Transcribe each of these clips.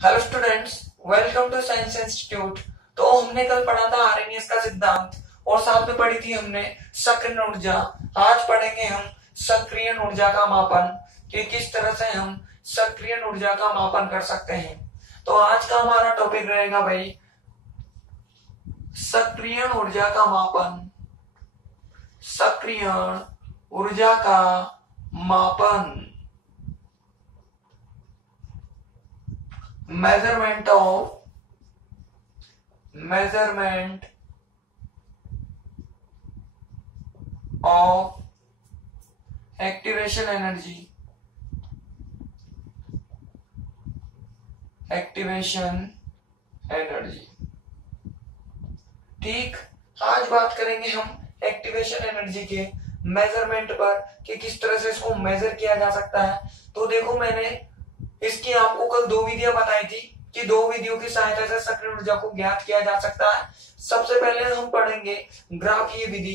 Hello students, welcome to science institute. तो हमने कल पढ़ा था आरएनएस का सिद्धांत और साथ में पढ़ी थी हमने सक्रिय ऊर्जा। आज पढ़ेंगे हम सक्रिय ऊर्जा का मापन कि किस तरह से हम सक्रिय ऊर्जा का मापन कर सकते हैं। तो आज का हमारा टॉपिक रहेगा भाई सक्रिय ऊर्जा का मापन। सक्रिय ऊर्जा का मापन, measurement of activation energy। ठीक, आज बात करेंगे हम एक्टिवेशन एनर्जी के मेजरमेंट पर कि किस तरह से इसको मेजर किया जा सकता है। तो देखो, मैंने इसकी आपको कल दो विधियां बताई थी कि दो विधियों की सहायता से सक्रिय ऊर्जा को ज्ञात किया जा सकता है। सबसे पहले हम पढ़ेंगे ग्राफीय विधि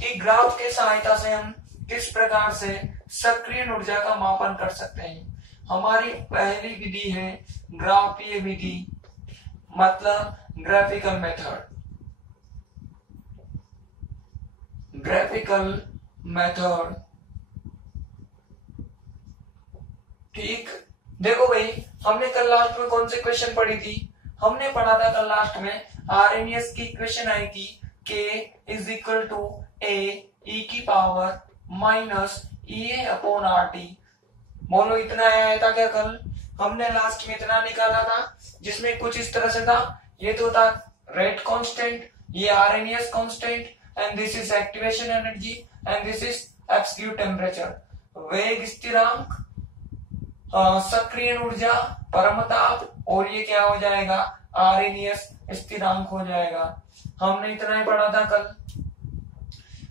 कि ग्राफ के सहायता से हम किस प्रकार से सक्रिय ऊर्जा का मापन कर सकते हैं। हमारी पहली विधि है ग्राफीय विधि, मतलब ग्राफिकल मेथड। ठीक, देखो भाई, हमने कल लास्ट में कौन से क्वेश्चन पढ़ी थी? हमने पढ़ा था कल लास्ट में आरएनएस की इक्वेशन आई थी K इज इक्वल टू ए ई की पावर माइनस ए अपॉन आर टी। बोलो, इतना आया था क्या? कल हमने लास्ट में इतना निकाला था, जिसमें कुछ इस तरह से था। ये तो था रेट कांस्टेंट, ये RNS constant, and this is activation energy, and this is absolute temperature. वेग स्थिरांक, सक्रिय ऊर्जा, परमताप, और ये क्या हो जाएगा? आरएनएस स्थिरांक हो जाएगा। हमने इतना ही पढ़ा था कल।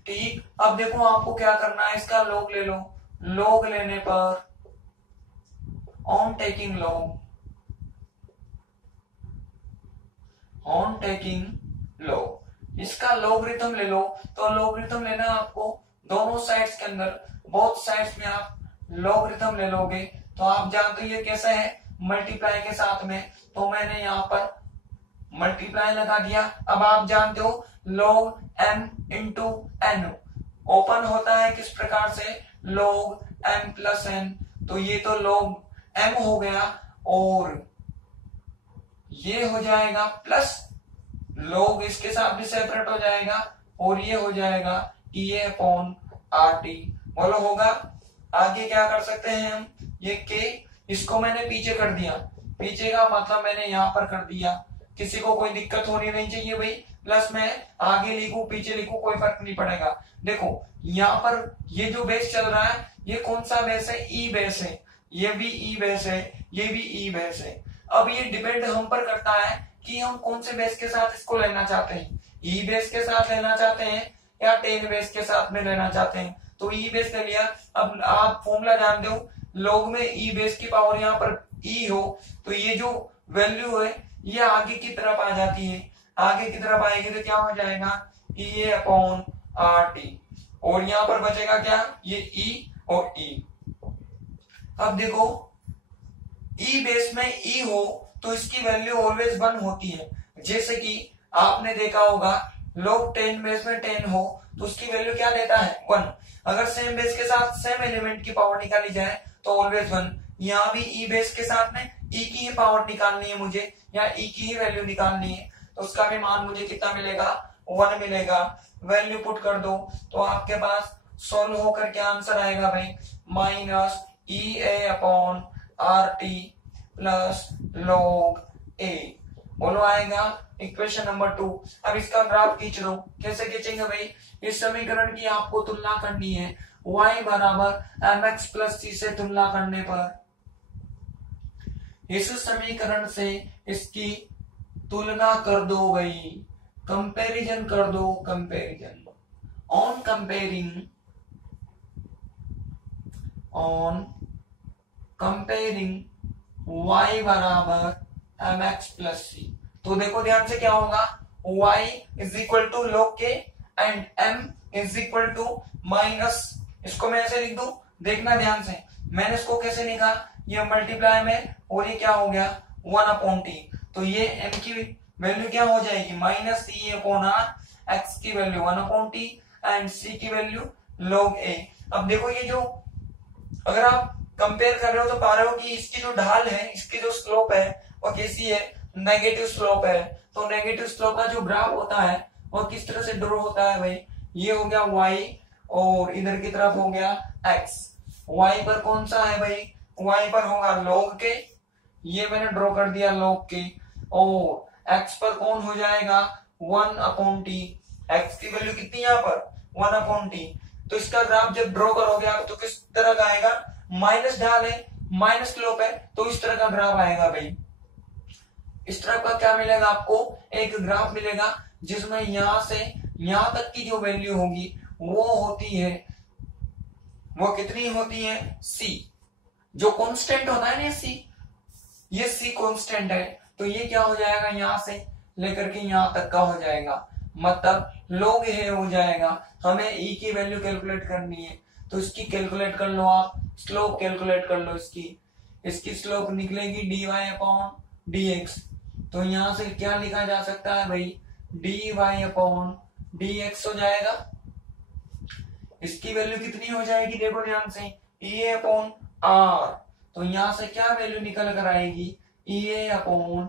ठीक, अब देखो आपको क्या करना है, इसका लॉग ले लो। लॉग लेने पर ऑन टेकिंग लॉग, इसका लॉगरिथम ले लो। तो लॉगरिथम लेना आपको दोनों साइड्स के अंदर, बोथ साइड्स में आप लॉगरिथम ले लोगे। तो आप जानते हो ये कैसे है, मल्टीप्लाई के साथ में। तो मैंने यहाँ पर मल्टीप्लाई लगा दिया। अब आप जानते हो log m into n open होता है किस प्रकार से? log m plus n। तो ये तो log m हो गया, और ये हो जाएगा प्लस log, इसके साथ भी सेपरेट हो जाएगा, और ये हो जाएगा E A upon R T. बोलो, होगा? आगे क्या कर सकते हैं हम? ये k, इसको मैंने पीछे कर दिया। पीछे का मतलब मैंने यहाँ पर कर दिया। किसी को कोई दिक्कत होनी नहीं चाहिए भाई। प्लस में आगे लिखूं पीछे लिखूं, कोई फर्क नहीं पड़ेगा। देखो, यहाँ पर ये जो बेस चल रहा है, ये कौन सा बेस है? ई बेस है। ये भी ई बेस है, ये भी ई बेस है। अब ये डिपेंड हम पर करता है कि हम कौन से बेस के साथ इसको लेना चाहते हैं। ई बेस के साथ लेना चाहते हैं या 10 बेस के साथ में लेना चाहते हैं। तो ई बेस ले लिया। अब आप फॉर्मूला जानते हो, लॉग में ई बेस की पावर यहाँ पर ई हो, तो ये जो वैल्यू है ये आगे की तरफ आ जाती है। आगे की तरफ आएगी तो क्या हो जाएगा? ई ए अपॉन आर टी, और यहाँ पर बचेगा क्या? ये ई और ई। अब देखो, ई बेस में ई हो तो इसकी वैल्यू ऑलवेज 1 होती है। जैसे कि आपने देखा होगा, log 10 बेस में 10 हो तो उसकी वैल्यू क्या देता है? 1। अगर सेम बेस के साथ सेम एलिमेंट की पावर निकाली जाए तो ऑलवेज 1। यहाँ भी ई बेस के साथ में ई की ही पावर निकालनी है मुझे, या ई की ही वैल्यू निकालनी है, तो उसका भी मान मुझे कितना मिलेगा? 1 मिलेगा। वैल्यू पुट कर दो तो आपके पास सोल्व होकर क्या आंसर आएगा भाई? Minus E A upon R T plus log A. बोलो, आएगा इक्वेशन नंबर 2। अब इसका ग्राफ खींच लो। कैसे खींचेंगे भाई? इस समीकरण की आपको तुलना करनी है। y बराबर mx प्लस c से तुलना करने पर इस समीकरण से इसकी तुलना कर दो भाई, कंपैरिजन कर दो। कंपैरिजन, ऑन कंपेयरिंग y बराबर mx प्लस c। तो देखो ध्यान से, क्या होगा? y is equal to log k and m is equal to minus, इसको मैं ऐसे लिख दूं, देखना ध्यान से। मैंने इसको कैसे लिखा? ये मल्टीप्लाई में, और ये क्या हो गया? 1/t। तो ये m की वैल्यू क्या हो जाएगी, -CA/r। x की वैल्यू 1/t एंड c की वैल्यू log a। अब देखो ये जो अगर आप कंपेयर कर रहे हो तो पा रहे हो कि इसकी जो ढाल है, इसकी जो स्लोप है वो कैसी है, नेगेटिव स्लोप है। तो नेगेटिव स्लोप का जो ग्राफ होता है वो किस तरह से ड्रॉ होता है भाई, ये हो गया y और इधर की तरफ हो गया x। y पर कौन सा है भाई, y पर होगा log के, ये मैंने ड्रॉ कर दिया log के, और x पर कौन हो जाएगा 1/t। x की वैल्यू कितनी यहाँ पर 1/t। तो इसका ग्राफ जब ड्रॉ करोगे आप तो किस तरह का आएगा, माइनस ढाल है, माइनस स्लोप है, तो इस तरह का ग्राफ आएगा भाई। इस तरह का क्या मिलेगा आपको, एक ग्राफ मिलेगा जिसमें यहां से यहां तक की जो वैल्यू होगी वो होती है, वो कितनी होती है c, जो कांस्टेंट होता है ना c, ये c कांस्टेंट है। तो ये क्या हो जाएगा, यहां से लेकर के यहां तक का हो जाएगा, मतलब log है हो जाएगा। हमें e की वैल्यू कैलकुलेट करनी है तो इसकी कैलकुलेट कर लो आप, स्लोप कैलकुलेट कर लो इसकी स्लोप निकलेगी dy/dx। तो यहां से क्या लिखा जा सकता है भाई, dy/dx हो जाएगा। इसकी वैल्यू कितनी हो जाएगी, देखो ध्यान से, EA/r। तो यहां से क्या वैल्यू निकल कर आएगी, EA/r।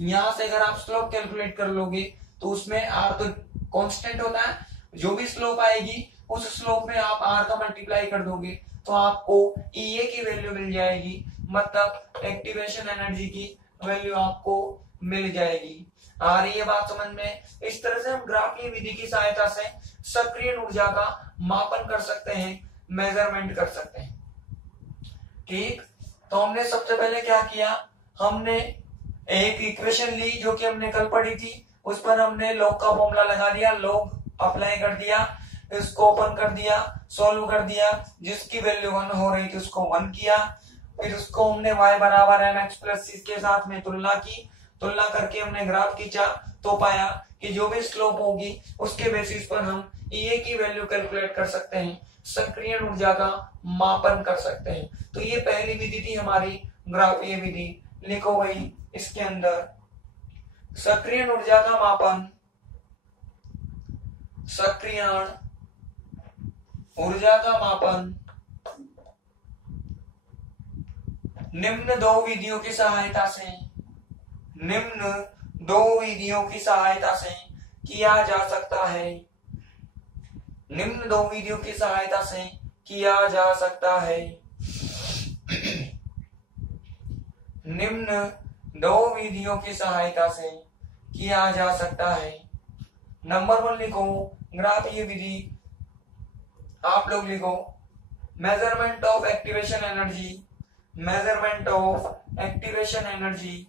यहां से अगर आप स्लोप कैलकुलेट कर लोगे तो उसमें r तो कांस्टेंट होता है, जो भी स्लोप आएगी उस स्लोप में आप r का मल्टीप्लाई कर दोगे तो आपको EA की वैल्यू मिल जाएगी, मतलब एक्टिवेशन एनर्जी की वैल्यू आपको मिल जाएगी। आ रही है बात समझ में। इस तरह से हम ग्राफीय विधि की सहायता से सक्रिय ऊर्जा का मापन कर सकते हैं, मेजरमेंट कर सकते हैं। ठीक, तो हमने सबसे पहले क्या किया, हमने एक इक्वेशन ली जो कि हमने कल पढ़ी थी, उस पर हमने log का फॉर्मूला लगा दिया, log अप्लाई कर दिया, इसको ओपन कर दिया, सॉल्व कर दिया, जिसकी वैल्यू 1 हो रही थी उसको 1 किया, फिर उसको हमने y बराबर mx प्लस c के साथ में तुलना की, तुलना करके हमने ग्राफ खींचा तो पाया कि जो भी स्लोप होगी उसके बेसिस पर हम EA की वैल्यू कैलकुलेट कर सकते हैं, सक्रिय ऊर्जा का मापन कर सकते हैं। तो ये पहली विधि थी हमारी ग्राफीय विधि। लिखो भाई इसके अंदर सक्रिय ऊर्जा का मापन, सक्रिय ऊर्जा का मापन निम्न दो विधियों की सहायता से, निम्न दो विधियों की सहायता से किया जा सकता है, निम्न दो विधियों की सहायता से किया जा सकता है। निम्न दो विधियों की सहायता से किया जा सकता है। नंबर 1 लिखो ग्राफीय विधि, आप लोग लिखो measurement of activation energy, measurement of activation energy,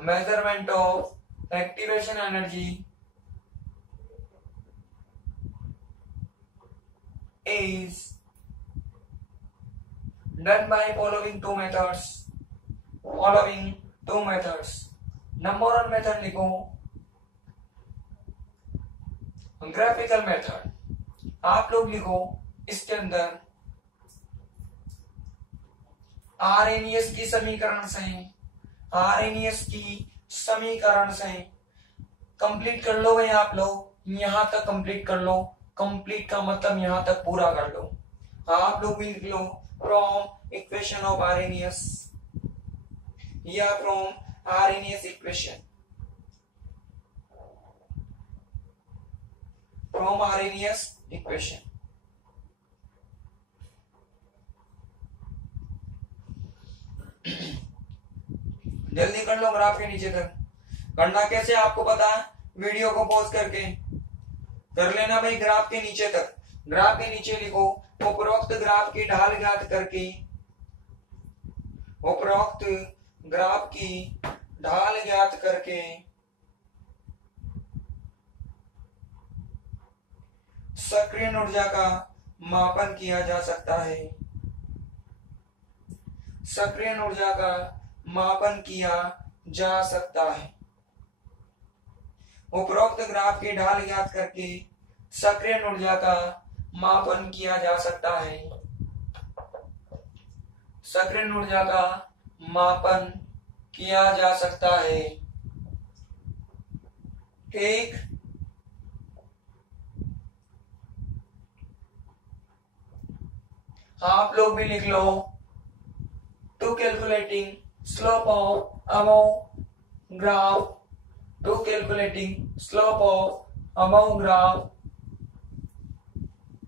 measurement of activation energy is done by following two methods, following two methods। Number 1 method लिखो ग्राफिकल मेथड, आप लोग लिखो इसके अंदर आरएनएस की समीकरण से, आरएनएस की समीकरण से कंप्लीट कर लो भाई, आप लोग यहां तक कंप्लीट कर लो, कंप्लीट का मतलब यहां तक पूरा कर लो। आप लोग भी लिख लो फ्रॉम इक्वेशन ऑफ आरएनएस या from RNS equation, from RNS equation. जल्दी कर लो ग्राफ के नीचे तक। करना कैसे आपको पता है, वीडियो को पॉज करके कर लेना भाई ग्राफ के नीचे तक। ग्राफ के नीचे लिखो उपरोक्त ग्राफ की ढाल ज्ञात करके, उपरोक्त ग्राफ की ढाल ज्ञात करके सक्रिय ऊर्जा का मापन किया जा सकता है, सक्रिय ऊर्जा का मापन किया जा सकता है। उपरोक्त ग्राफ की ढाल ज्ञात करके सक्रिय ऊर्जा का मापन किया जा सकता है, सक्रिय ऊर्जा का मापन किया जा सकता है। ठीक, आप लोग भी लिख लो। To calculating slope of above graph, to calculating slope of above graph,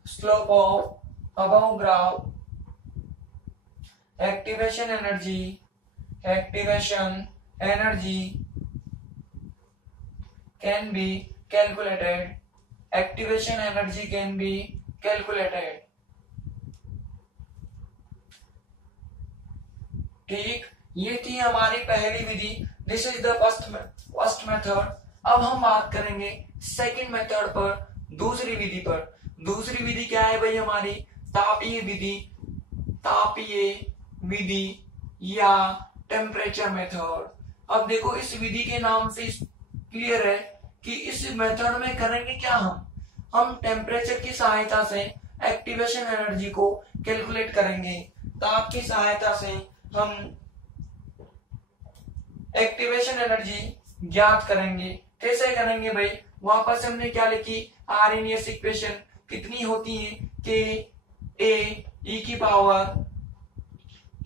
slope of above graph, activation energy can be calculated, activation energy can be calculated। ठीक, ये थी हमारी पहली विधि, this is the first method. अब हम बात करेंगे सेकंड मेथड पर, दूसरी विधि पर। दूसरी विधि क्या है भाई हमारी? तापीय विधि, तापीय विधि या टेम्परेचर मेथड। अब देखो इस विधि के नाम से क्लियर है कि इस मेथड में करेंगे क्या, हम टेम्परेचर की सहायता से एक्टिवेशन एनर्जी को कैलकुलेट करेंगे। ताप की सहायता से हम एक्टिवेशन एनर्जी ज्ञात करेंगे। कैसे करेंगे भाई? वापस हमने क्या लिखी? आरएनएस इक्वेशन कितनी होती है? के ए ई की पावर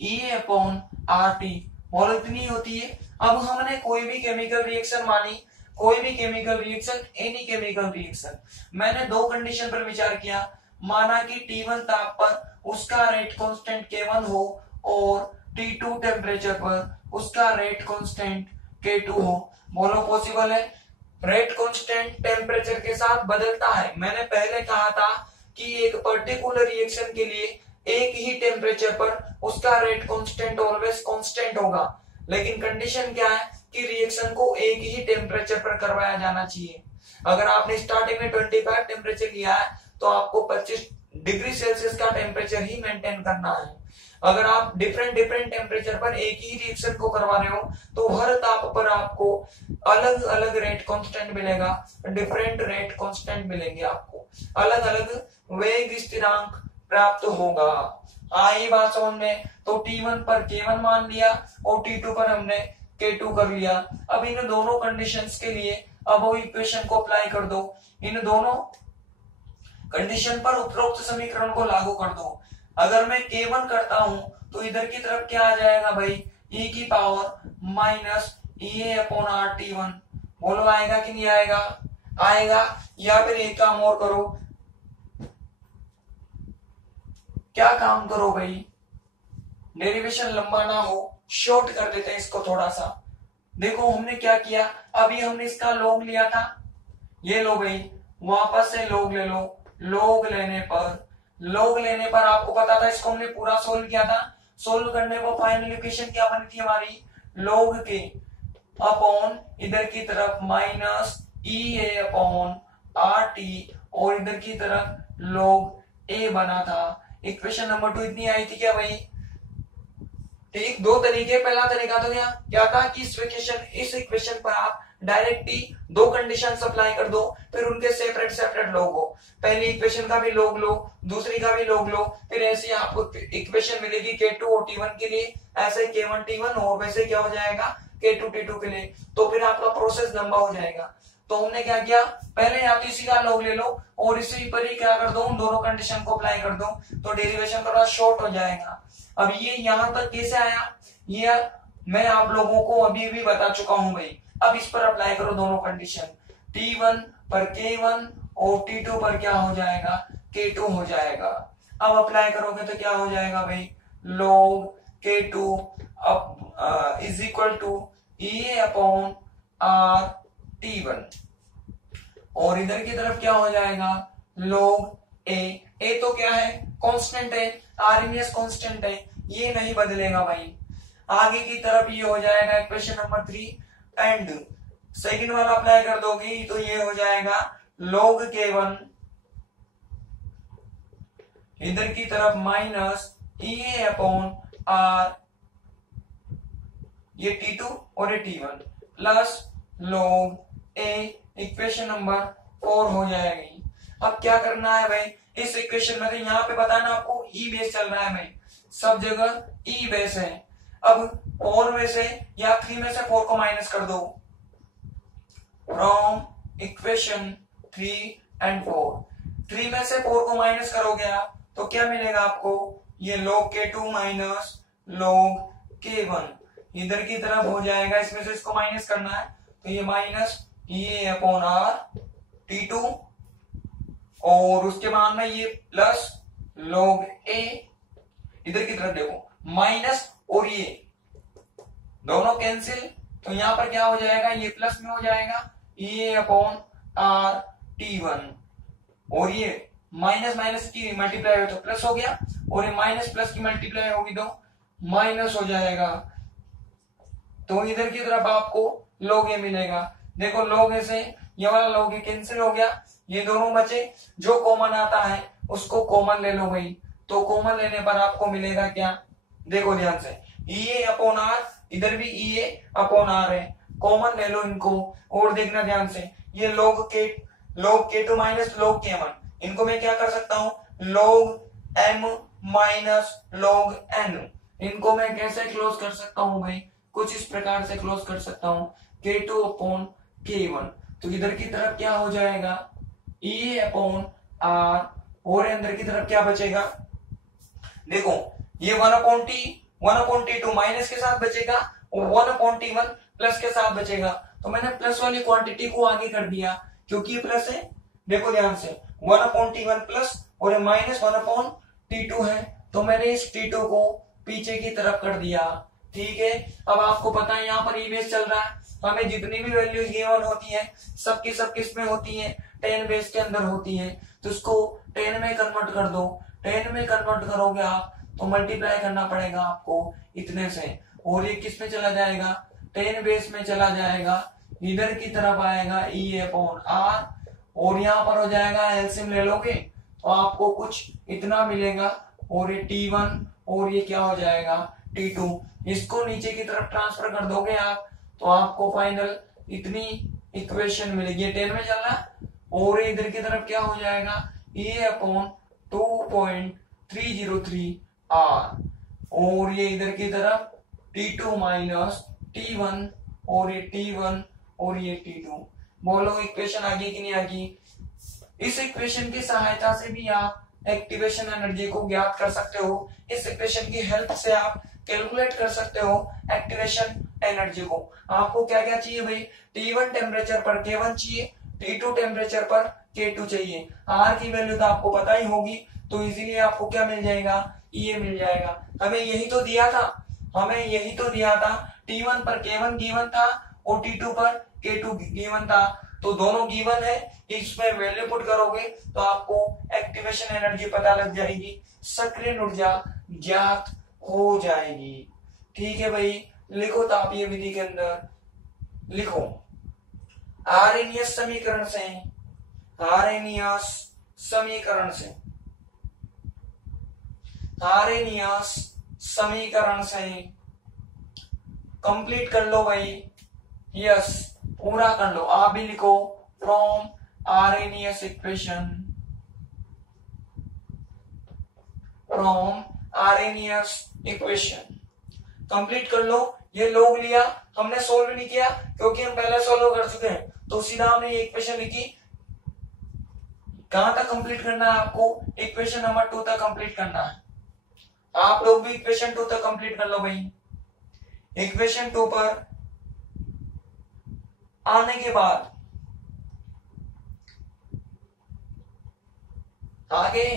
ई अपॉन आर टी, और इतनी होती है। अब हमने कोई भी केमिकल रिएक्शन मानी, कोई भी chemical reaction, any chemical reaction, मैंने दो कंडीशन पर विचार किया। माना कि T1 ताप पर उसका रेट कांस्टेंट K1 हो और T2 टेम्परेचर पर उसका रेट कांस्टेंट K2 हो। बोलो पॉसिबल है? रेट कांस्टेंट टेम्परेचर के साथ बदलता है। मैंने पहले कहा था कि एक पर्टिकुलर रिएक्शन के लिए एक ही टेम्परेचर पर उसका रेट कांस्टेंट ऑलवेज कांस्टेंट होगा, लेकिन कंडीशन क्या है कि रिएक्शन को एक ही टेम्परेचर पर करवाया जाना चाहिए। अगर आपने स्टार्टिंग में 25 टेम्परेचर लिया है तो आपको 25 डिग्री सेल्सियस का टेम्परेचर ही मेंटेन करना है। अगर आप डिफरेंट टेम्परेचर पर एक ही रिएक्शन को करवा रहे हो तो हर ताप पर आपको अलग अलग रेट कांस्टेंट मिलेगा, डिफरेंट रेट कांस्टेंट मिलेंगे, आपको अलग अलग वेग स्थिरांक प्राप्त होगा। आई बात समझ में? तो T1 पर K1 मान लिया और T2 पर हमने K2 कर लिया। अब इन दोनों कंडीशंस के लिए अब वो इक्वेशन को अप्लाई कर दो। इन दोनों कंडीशन पर उपरोक्त समीकरण को लागू कर दो। अगर मैं K1 करता हूं तो इधर की तरफ क्या आ जाएगा भाई? E की power minus EA upon R T1। बोलो आएगा कि नहीं आएगा? आएगा। या फिर एक काम और करो, क्या काम करो भाई, डेरिवेशन लंबा ना हो, शॉर्ट कर देते हैं इसको थोड़ा सा। देखो हमने क्या किया, अभी हमने इसका लॉग लिया था, ये लो भाई, वापस से लॉग ले लो। लॉग लेने पर आपको पता था इसको हमने पूरा सोल्व किया था। सोल्व करने पर फाइनल इक्वेशन क्या बनी थी हमारी? लॉग के अपॉन इधर की तरफ minus E A upon R T और इधर की तरफ लॉग ए बना था। इक्वेशन नंबर 2 इतनी आई थी क्या भाई? ठीक, दो तरीके। पहला तरीका तो क्या था कि इस इक्वेशन पर आप डायरेक्टली दो कंडीशन अप्लाई कर दो, फिर उनके सेपरेट लॉग हो। पहली इक्वेशन का भी लॉग लो, दूसरी का भी लॉग लो, फिर ऐसे आपको इक्वेशन मिलेगी K2 और T1 के लिए, ऐसे K1 T1 और वैसे क्या हो जाएगा K2 T2 के लिए। तो फिर आपका प्रोसेस लंबा हो जाएगा। तो हमने क्या किया, पहले या तो इसी का लॉग ले लो और इसी पर ही क्या कर दो, उन दोनों कंडीशन को अप्लाई कर दो, तो डेरिवेशन थोड़ा शॉर्ट हो जाएगा। अब ये यहां तक कैसे आया, ये मैं आप लोगों को अभी भी बता चुका हूं भाई। अब इस पर अप्लाई करो दोनों कंडीशन, T1 पर K1 और T2 पर क्या हो जाएगा, K2 हो जाएगा। अब अप्लाई करोगे तो क्या हो जाएगा भाई, log K2 is equal to EA upon R T1 और इधर की तरफ क्या हो जाएगा, log A तो क्या है, कांस्टेंट है, आरएमएस कांस्टेंट है, ये नहीं बदलेगा भाई। आगे की तरफ ये हो जाएगा इक्वेशन नंबर 3 एंड सेकंड वाला अप्लाई कर दोगे तो ये हो जाएगा log K1 इधर की तरफ माइनस EA अपॉन R, ये T2 और ये T1 plus log A, equation number 4 हो जाएगी। अब क्या करना है भाई, इस इक्वेशन में तो यहाँ पे बताना आपको ई बेस चल रहा है भाई, सब जगह ई बेस है। अब 4 में से या 3 में से 4 को माइनस कर दो फ्रॉम इक्वेशन 3 एंड 4। 3 में से 4 को माइनस करोगे आप तो क्या मिलेगा आपको, ये log k2 minus log k1 इधर की तरफ हो जाएगा, इसमें से इसको माइनस करना है तो ये माइनस ये अपॉन आर T2 और उसके बाद में ये प्लस log a, इधर की तरफ देखो माइनस और ये दोनों कैंसिल तो यहां पर क्या हो जाएगा, ये प्लस में हो जाएगा ये अपॉन आर T1 और ये माइनस माइनस की मल्टीप्लाई हो तो प्लस हो गया और ये माइनस प्लस की मल्टीप्लाई होगी तो माइनस हो जाएगा। तो इधर की तरफ आपको log a मिलेगा। देखो log a से ये वाला log a कैंसिल हो गया, ये दोनों बचे, जो कॉमन आता है उसको कॉमन ले लो भाई। तो कॉमन लेने पर आपको मिलेगा क्या, देखो ध्यान से ये अपॉन आर, इधर भी ये अपॉन आर है, कॉमन ले लो इनको और देखना ध्यान से ये log k2 minus log k1, इनको मैं क्या कर सकता हूं log m minus log n, इनको मैं कैसे क्लोज कर सकता हूं भाई, कुछ इस प्रकार से क्लोज कर सकता हूं k2 अपॉन k1। तो इधर की तरफ क्या हो जाएगा e अपॉन r और अंदर की तरफ क्या बचेगा, देखो ये 1/t2 माइनस के साथ बचेगा और 1/t1 प्लस के साथ बचेगा। तो मैंने प्लस वाली क्वांटिटी को आगे कर दिया क्योंकि ये प्लस है, देखो ध्यान से 1/t1 प्लस और माइनस 1/t2 है तो मैंने इस t2 को पीछे की तरफ कर दिया। ठीक है, अब आपको पता है यहाँ पर ई बेस चल रहा है, हमें जितनी भी वैल्यूज गिवन होती है सबकी सब किस में होती है 10 बेस के अंदर होती है, तो इसको 10 में कन्वर्ट कर दो। 10 में कन्वर्ट करोगे आप तो मल्टीप्लाई करना पड़ेगा आपको इतने से और ये किस में चला जाएगा 10 बेस में चला जाएगा, इधर की तरफ आएगा ई अपॉन आर और यहाँ पर हो जाएगा एलसीएम ले लोगे तो आपको कुछ इतना मिलेगा और ये T1 और ये क्या हो जाएगा T2, इसको नीचे की तरफ ट्रांसफर कर दोगे आप तो आपको फाइनल इतनी इक्वेशन मिलेगी। 10 में चल रहा और इधर की तरफ क्या हो जाएगा ए अपॉन 2.303 आर और ये इधर की तरफ T2 माइनस T1 और ये T1 और ये T2। बोलो इक्वेशन आ गई कि नहीं आ गई। इस इक्वेशन की सहायता से भी आप एक्टिवेशन एनर्जी को ज्ञात कर सकते हो। इस इक्वेशन की हेल्प से आप कैलकुलेट कर सकते हो एक्टिवेशन एनर्जी को। आपको क्या क्या चाहिए भाई, T1 टेम्परेचर पर K1 चाहिए, T2 टेम्परेचर पर K2 चाहिए। R की वैल्यू तो आपको पता ही होगी तो इजीली आपको क्या मिल जाएगा, ये मिल जाएगा। हमें यही तो दिया था, T1 पर K1 गिवन था और T2 पर K2 गिवन था, तो दोनों गिवन है, इसमें वैल्यू पुट करोगे तो आपको एक्टिवेशन एनर्जी पता लग जाएगी, सक्रिय ऊर्जा ज्ञात हो जाएगी। ठीक है भाई, लिखो तापीय विधि के अंदर लिखो आर्हेनियस समीकरण से कंप्लीट कर लो भाई। यस, पूरा कर लो। आप भी लिखो फ्रॉम आर्हेनियस इक्वेशन कंप्लीट कर लो। ये log लिया, हमने सोल्व नहीं किया क्योंकि हम पहले सोल्व कर चुके हैं, तो सीधा हमने ये इक्वेशन लिखी। कहां तक कंप्लीट करना है आपको, इक्वेशन नंबर 2 तक कंप्लीट करना है। आप लोग भी इक्वेशन 2 तक कंप्लीट कर लो भाई। इक्वेशन 2 पर आने के बाद आगे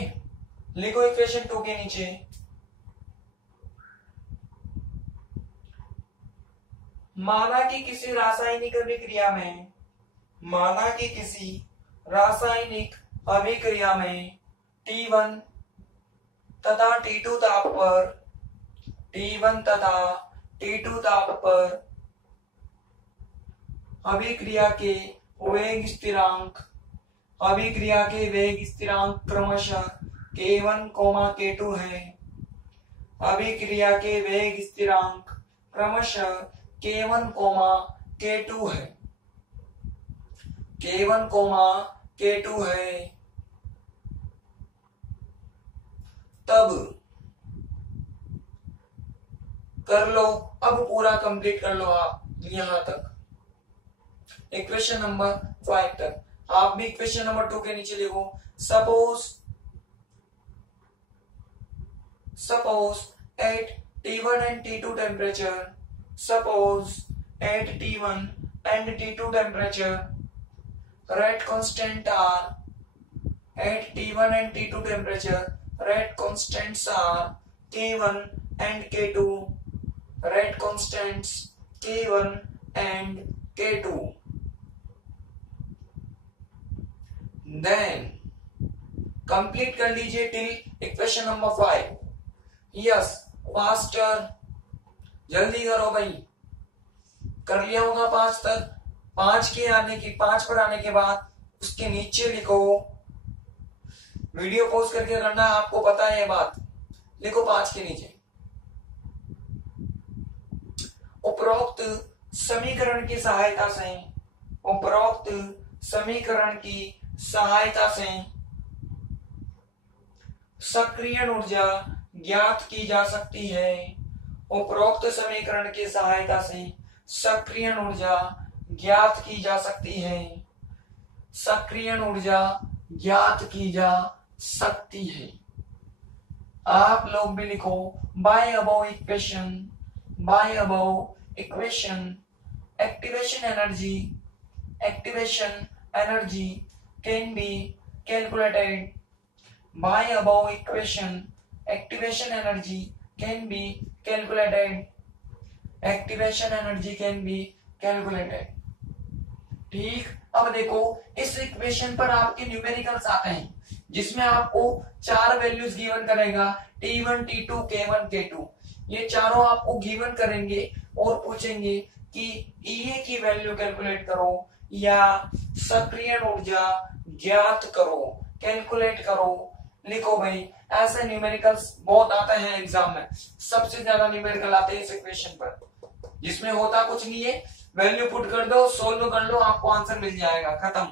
लिखो इक्वेशन 2 के नीचे माना कि किसी रासायनिक अभिक्रिया में T1 तथा T2 ताप पर अभिक्रिया के वेग स्थिरांक क्रमशः K1, K2 है। अभिक्रिया के वेग स्थिरांक क्रमशः K1, K2 है। तब कर लो, अब पूरा कंप्लीट कर लो आप यहां तक, इक्वेशन नंबर 5 तक। आप भी इक्वेशन नंबर 2 के नीचे लिखो, suppose at T1 and T2 temperature, suppose at T1 and T2 temperature, rate constant are at T1 and T2 temperature, rate constants are K1 and K2, rate constants K1 and K2. Then complete कर लीजिए till equation number 5। Yes, faster, जल्दी करो भाई। कर लिया होगा 5 तक। 5 पर आने के बाद उसके नीचे लिखो, वीडियो पॉज करके करना है, आपको पता है ये बात। लिखो 5 के नीचे, उपरोक्त समीकरण की सहायता से, उपरोक्त समीकरण की सहायता से सक्रियण ऊर्जा ज्ञात की जा सकती है। उपरोक्त समीकरण की सहायता से सक्रियण ऊर्जा ज्ञात की जा सकती है। सक्रियण ऊर्जा ज्ञात की जा सकती है। आप लोग भी लिखो, by above equation activation energy can be calculated. By above equation, activation energy can be calculated. Activation energy can be calculated. ठीक, अब देखो इस इक्वेशन पर आपके न्यूमेरिकल्स आते हैं, जिसमें आपको 4 वैल्यूज गिवन करेगा, T1, T2, K1, K2। ये चारों आपको गिवन करेंगे और पूछेंगे कि EA की वैल्यू कैलकुलेट करो या सक्रियण ऊर्जा ज्ञात करो, कैलकुलेट करो। लिखो भाई, ऐसे न्यूमेरिकल्स बहुत आते हैं एग्जाम में। सबसे ज्यादा न्यूमेरिकल आते हैं इस इक्वेशन पर, जिसमें होता कुछ नहीं है, वैल्यू पुट कर दो, सोल्व कर लो, आपको आंसर मिल जाएगा, खत्म।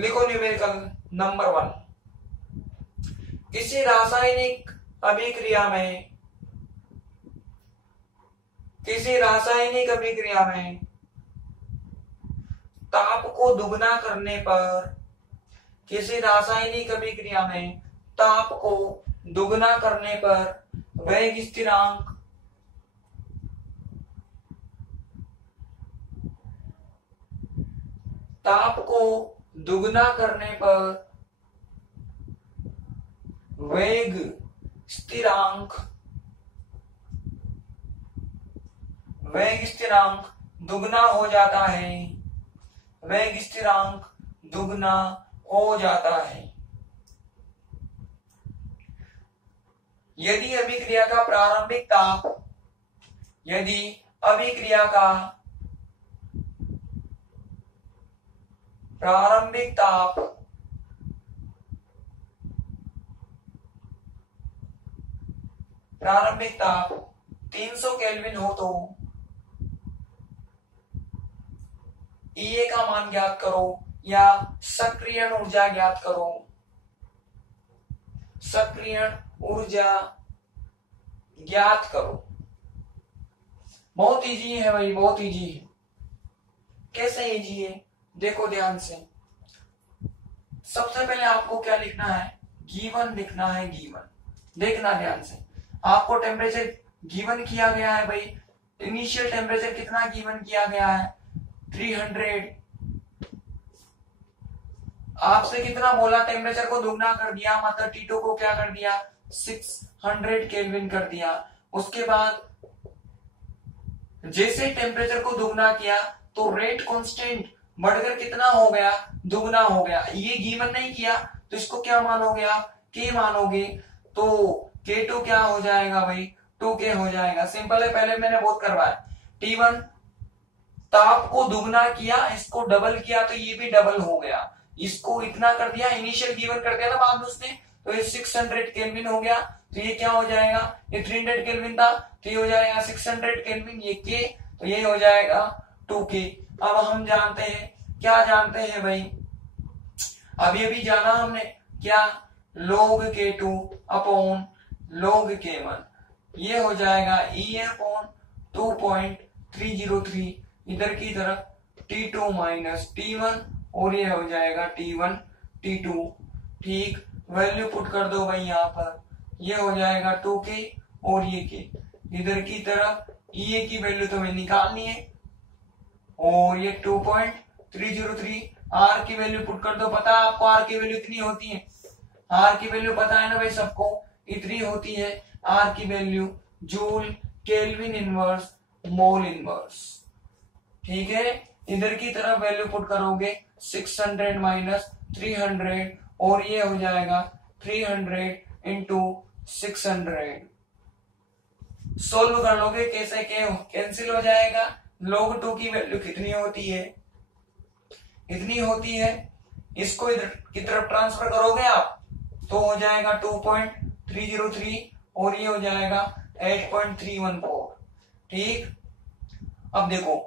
लिखो न्यूमेरिकल नंबर 1, किसी रासायनिक अभिक्रिया में ताप को दुगना करने पर, किसी रासायनिक अभिक्रिया में ताप को दुगना करने पर वेग स्थिरांक ताप को दुगना करने पर वेग स्थिरांक दुगना हो जाता है। वेग स्थिरांक दुगना हो जाता है यदि अभिक्रिया का प्रारंभिक ताप, प्रारंभिक ताप 300 केल्विन हो तो EA का मान ज्ञात करो या सक्रियण ऊर्जा ज्ञात करो। सक्रियण ऊर्जा ज्ञात करो। बहुत इजी है भाई, बहुत इजी है। कैसे इजी है, देखो ध्यान से। सबसे पहले आपको क्या लिखना है, गिवन लिखना है, गिवन। देखना ध्यान से, आपको टेम्परेचर गिवन किया गया है भाई। इनिशियल टेम्परेचर कितना गिवन किया गया है, 300। आपसे कितना बोला, टेम्परेचर को दुगना कर दिया, मतलब T2 को क्या कर दिया, 600 केल्विन कर दिया। उसके बाद जैसे टेम्परेचर को दुगना किया तो रेट कांस्टेंट बढ़कर कितना हो गया, दुगना हो गया। ये गिवन नहीं किया तो इसको क्या मानोगे आप, K मानोगे, तो K2 क्या हो जाएगा भाई, 2K हो जाएगा। सिंपल है, पहले मैंने बहुत करवाया। T1 ताप को दुगना किया, इसको डबल किया तो ये भी डबल हो गया। इसको इतना कर दिया, इनिशियल गिवन कर दिया ना बाद में उसने, तो ये 600 केल्विन हो गया। तो ये क्या हो जाएगा, ये 300 केल्विन था तो ये हो जाएगा 600 केल्विन, ये K, तो ये हो जाएगा 2K। अब हम जानते हैं, क्या जानते हैं भाई, अभी जाना हमने क्या, log K2 upon log K1। ये हो जाएगा ई अपॉन 2.303, इधर की तरफ T2 माइनस T1 और ये हो जाएगा T1 T2। ठीक, वैल्यू पुट कर दो भाई यहाँ पर, ये हो जाएगा 2K और ये K, इधर की तरफ ये की वैल्यू तुम्हें निकालनी है और ये 2.303, आर की वैल्यू पुट कर दो। पता है आपको आर की वैल्यू इतनी होती है, आर की वैल्यू पता है ना भाई सबको, इतनी होती है आर की value, joule kelvin inverse mole inverse. ठीक है, इधर की तरफ वैल्यू पुट करोगे 600 माइनस 300 और ये हो जाएगा 300 इंटू 600। सोल्व कर लोगे कैसे, कैंसिल हो जाएगा। log 2 की वैल्यू कितनी होती है, इतनी होती है। इसको इधर की तरफ ट्रांसफर करोगे आप तो हो जाएगा 2.303 और ये हो जाएगा 8.314। ठीक, अब देखो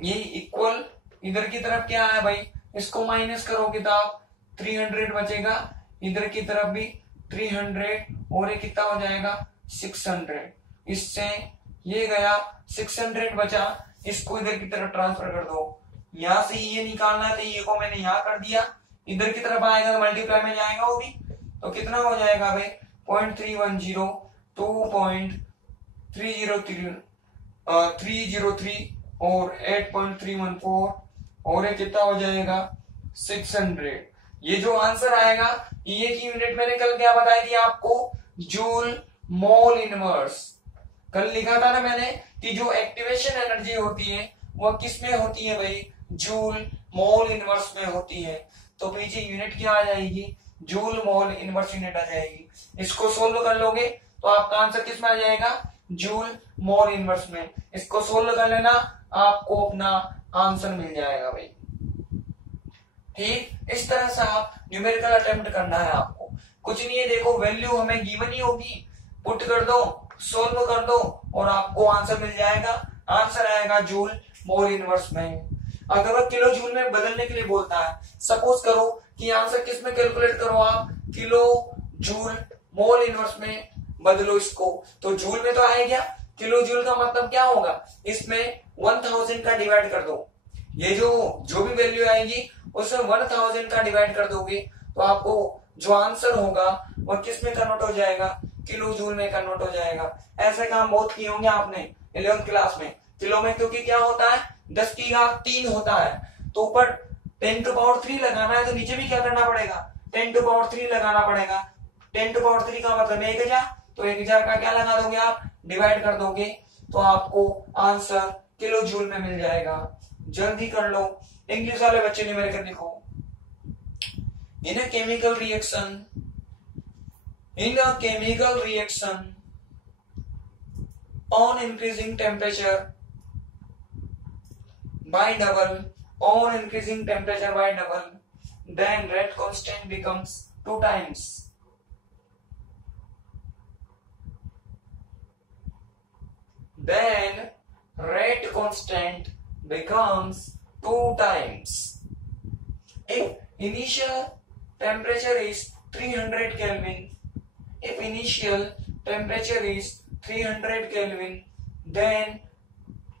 ये इक्वल, इधर की तरफ क्या है भाई, इसको माइनस करोगे तो आप 300 बचेगा, इधर की तरफ भी 300 और ये कितना हो जाएगा 600। इससे ये गया 600 बचा, इसको इधर की तरफ ट्रांसफर कर दो। यहां से ये निकालना है तो ये को मैंने यहां कर दिया, इधर की तरफ आएगा तो मल्टीप्लाई में जाएगा वो भी, तो कितना हो जाएगा भाई 0.310 2.303 और 8.314 और ये कितना हो जाएगा 600। ये जो आंसर आएगा, ये की यूनिट मैंने कल क्या बताई थी आपको, जूल मोल इनवर्स। कल लिखा था ना मैंने कि जो एक्टिवेशन एनर्जी होती है वह किस में होती है भाई, जूल मोल इनवर्स में होती है। तो पीछे यूनिट क्या आ जाएगी, जूल मोल इनवर्स यूनिट आ जाएगी। इसको सोल्व कर लोगे तो आपका आंसर किस में आ जाएगा, जूल मोल इनवर्स में। इसको सोल्व कर लेना, आपको अपना आंसर मिल जाएगा भाई। ठीक, इस तरह से आप न्यूमेरिकल अटेम्प्ट करना है आपको, कुछ नहीं है। देखो वैल्यू हमें गिवन ही होगी, पुट कर दो, सोल्व कर दो और आपको आंसर मिल जाएगा। आंसर आएगा जूल मोल इनवर्स में। अगर वह किलो जूल में बदलने के लिए बोलता है, सपोज करो कि आंसर किस में कैलकुलेट करो आप, किलो जूल मोल इनवर्स में बदलो इसको, तो जूल में तो आए क्या, किलो जूल का मतलब क्या होगा, इसमें 1000 का डिवाइड कर दो, ये जो भी वैल्यू आएगी उसमें 1000 का डिवाइड कर दोगे तो आपको जो आंसर होगा वह किस में कन्वर्ट हो जाएगा, किलो जूल में कन्वर्ट हो जाएगा। ऐसे काम बहुत किए होंगे आपने 11th क्लास में। किलो में क्योंकि क्या होता है 10 की घात 3 होता है, तो ऊपर 10⁻³ लगाना है तो नीचे भी क्या करना पड़ेगा, 10⁻³ लगाना पड़ेगा। 10⁻³ का मतलब 1000, तो 1000 का क्या लगा दोगे आप, डिवाइड कर दोगे तो आपको आंसर किलो जूल में मिल जाएगा। जल्दी कर लो, इंग्लिश वाले बच्चे ने मेरे कर लिखो। In a chemical reaction, in a chemical reaction on increasing temperature by double, on increasing temperature by double, then rate constant becomes 2 times. Then rate constant becomes 2 times. If initial temperature is 300 Kelvin, if initial temperature is 300 Kelvin, then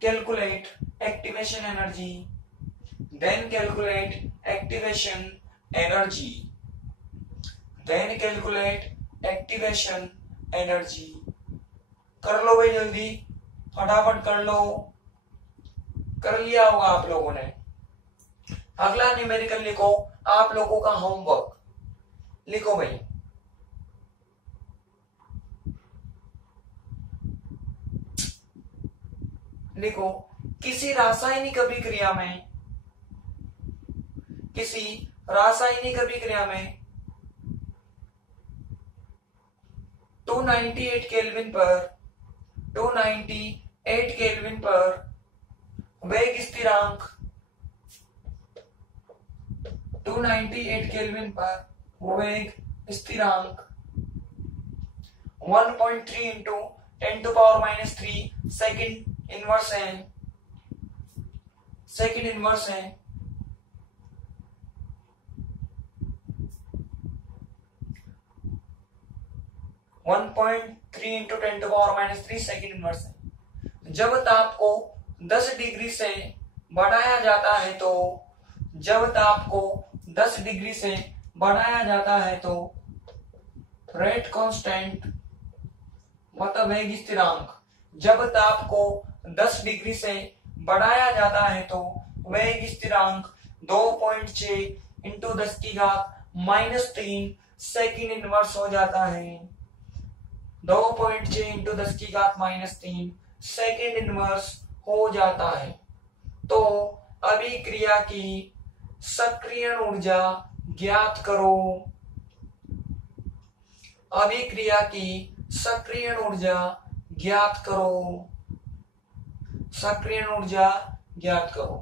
calculate activation energy. Then calculate activation energy. Then calculate activation energy. कर लो भाई जल्दी, फटाफट कर लो, कर लिया होगा आप लोगों ने। अगला न्यूमेरिकल लिखो, आप लोगों का होमवर्क लिखो भाई। लिखो, किसी रासायनिक अभिक्रिया में, किसी रासायनिक अभिक्रिया में 298 केल्विन पर 298 केल्विन पर वेग स्थिरांक 298 केल्विन पर वेग स्थिरांक 1.3 इंटू 10⁻³ सेकंड इनवर्स है, सेकंड इनवर्स है। 1.3 इंटू 10⁻³ सेकेंड इनवर्स है। जब ताप को 10 डिग्री से बढ़ाया जाता है तो रेट कांस्टेंट मतलब वेग स्थिरांक, जब ताप को 10 डिग्री से बढ़ाया जाता है तो वेग स्थिरांक 2.6 इंटू 10⁻³ सेकेंड इनवर्स हो जाता है। 2.6 इंटू 10⁻³ सेकेंड इनवर्स हो जाता है। तो अभिक्रिया की सक्रिय ऊर्जा ज्ञात करो। अभिक्रिया की सक्रिय ऊर्जा ज्ञात करो। सक्रिय ऊर्जा ज्ञात करो।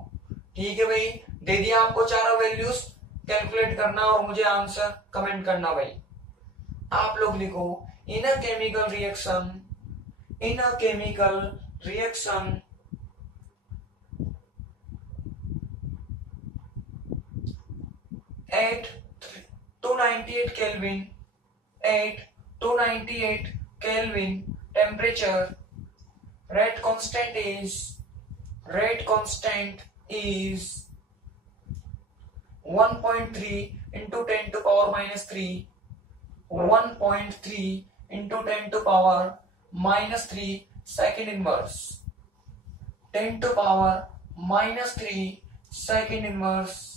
ठीक है भाई, दे दिया आपको चारों वैल्यूज, कैलकुलेट करना और मुझे आंसर कमेंट करना भाई। आप लोग लिखो in a chemical reaction at 298 Kelvin temperature, rate constant is 1.3 into 10⁻³ 1.3 into 10⁻³ second inverse, 10⁻³ second inverse,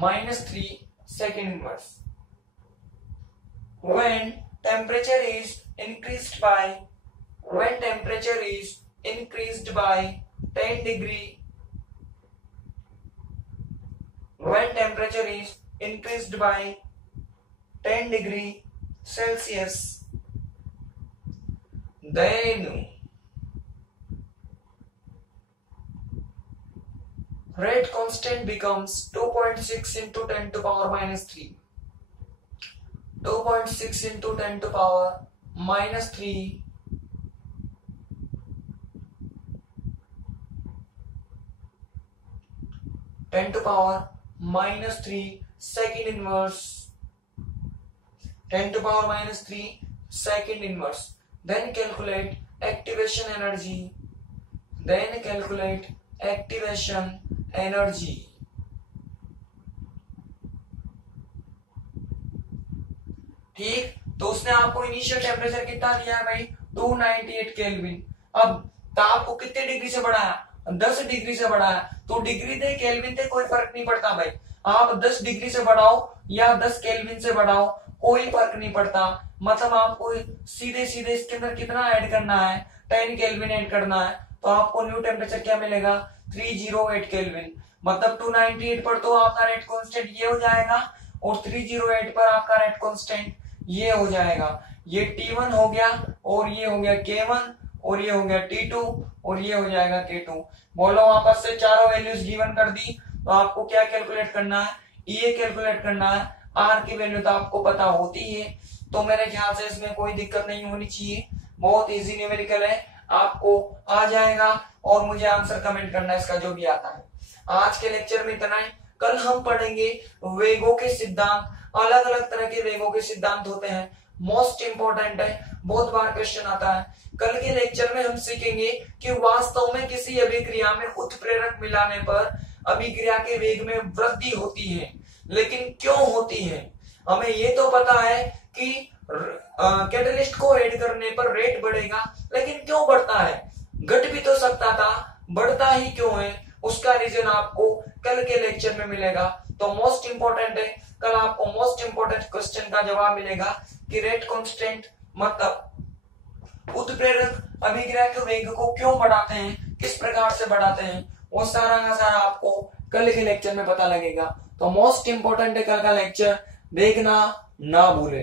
-3 second inverse. When temperature is increased by 10 degree, when temperature is increased by 10 degree Celsius, then rate constant becomes 2.6 into 10⁻³. 2.6 into 10⁻³ 10⁻³ second inverse, 10⁻³ second inverse. Then calculate activation energy. ठीक, तो उसने आपको initial temperature कितना दिया है भाई 298 kelvin. अब ताप को कितने डिग्री से बढ़ाया 10 डिग्री से बढ़ाया, तो डिग्री थे केल्विन थे कोई फर्क नहीं पड़ता भाई। आप 10 डिग्री से बढ़ाओ या 10 केल्विन से बढ़ाओ कोई फर्क नहीं पड़ता। मतलब आपको सीधे सीधे इसके अंदर कितना ऐड करना है 10 केल्विन ऐड करना है, तो आपको न्यू टेम्परेचर क्या मिलेगा 308 केल्विन। मतलब 298 पर तो आपका रेट कांस्टेंट ये हो जाएगा और 308 पर आपका रेट कांस्टेंट ये हो जाएगा। ये T1 हो गया और ये हो गया K1 और ये हो गया T2 और ये हो जाएगा K2। बोलो वापस से चारों वैल्यूज गिवन कर दी, तो आपको क्या कैलकुलेट करना है ये कैलकुलेट करना है। R की वैल्यू तो आपको पता होती है, तो मेरे ख्याल से इसमें कोई दिक्कत नहीं होनी चाहिए। बहुत इजी न्यूमेरिकल है, आपको आ जाएगा और मुझे आंसर कमेंट करना है इसका जो भी आता है। आज के लेक्चर में इतना ही। कल हम पढ़ेंगे वेगों के सिद्धांत। अलग अलग तरह के वेगों के सिद्धांत होते हैं, मोस्ट इंपोर्टेंट है, बहुत बार क्वेश्चन आता है। कल के लेक्चर में हम सीखेंगे कि वास्तव में किसी अभिक्रिया में उत्प्रेरक मिलाने पर अभिक्रिया के वेग में वृद्धि होती है, लेकिन क्यों होती है। हमें ये तो पता है कि कैटलिस्ट को ऐड करने पर रेट बढ़ेगा, लेकिन क्यों बढ़ता है, घट भी तो सकता था, बढ़ता ही क्यों है, उसका रीजन आपको कल के लेक्चर में मिलेगा। तो मोस्ट इंपोर्टेंट है, कल आपको मोस्ट इंपोर्टेंट क्वेश्चन का जवाब मिलेगा कि रेट कांस्टेंट मतलब उत्प्रेरक अभिक्रिया के वेग को क्यों बढ़ाते हैं, किस प्रकार से बढ़ाते हैं, वो सारा का सारा आपको कल के लेक्चर में पता लगेगा। तो मोस्ट इंपोर्टेंट है कल का लेक्चर, देखना ना भूले।